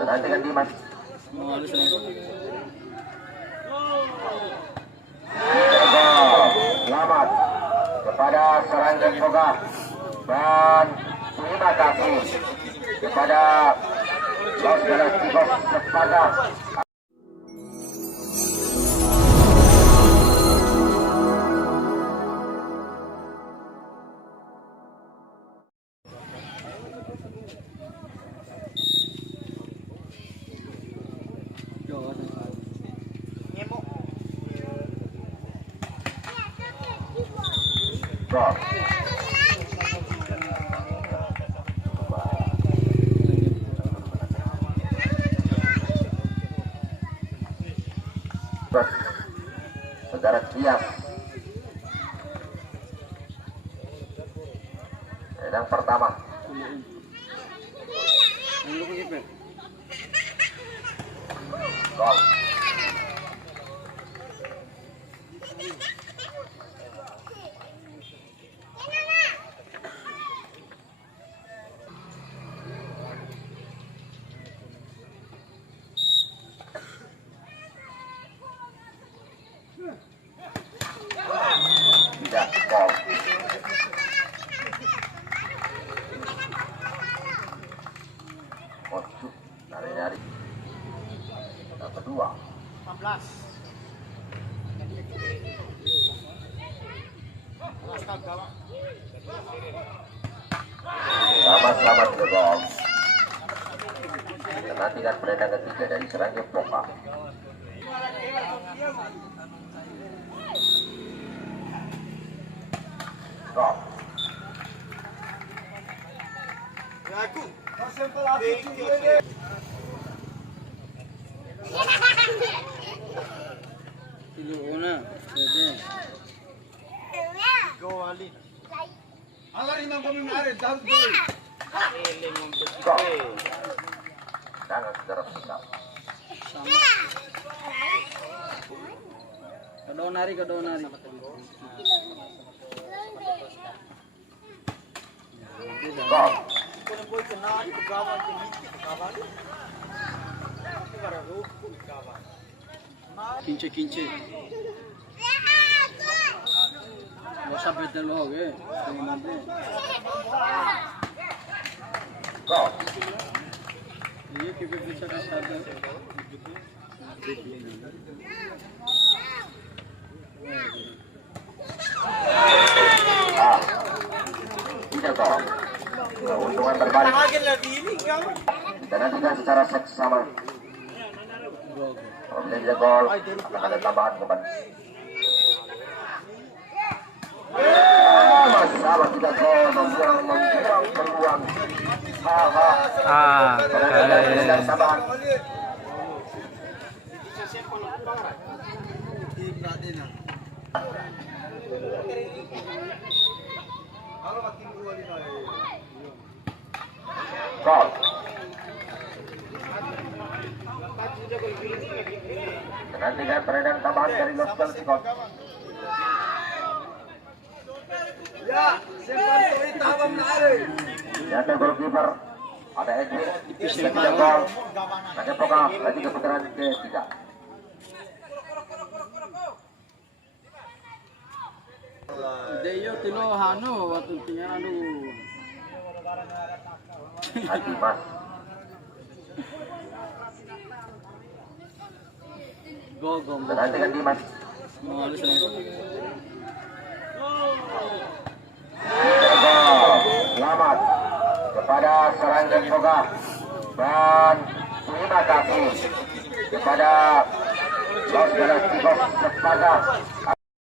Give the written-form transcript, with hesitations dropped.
Perhatikan Dimas. Selamat kepada Serangga Boga dan terima kasih kepada Los Galacticos Sepaga. Gol. Saudara siap. Yang pertama. Gol. Tidak gol. Masuk nyari-nyari. Yang kedua 14. Selamat ke gol. Nantikan perendang ketiga dari Serangga Boga. Gol. Sangat terus tetap. Kedonari. Gol. Kince. Basta betul ho गए. Gol. ये क्योंकि पीछे का साथ है. Tidak gol. Keuntungan berbalik. Dan nantikan secara seksama. Apabila tidak gol, akan ada tambahan beban. Masalah tidak gol, membuang peluang. Dan tambahan. Gol. Nantikan peredam tambahan dari Los Galacticos. Ternyata goalkeeper ada Edwin. Tidak gol. Serangga Boga lagi ke putaran ketiga. Deyo tino hano waktu tinggal anu. Dimas. Go. Nantikan Dimas. Selamat kepada Serangga Boga dan terima kasih kepada Los Galacticos Sepaga.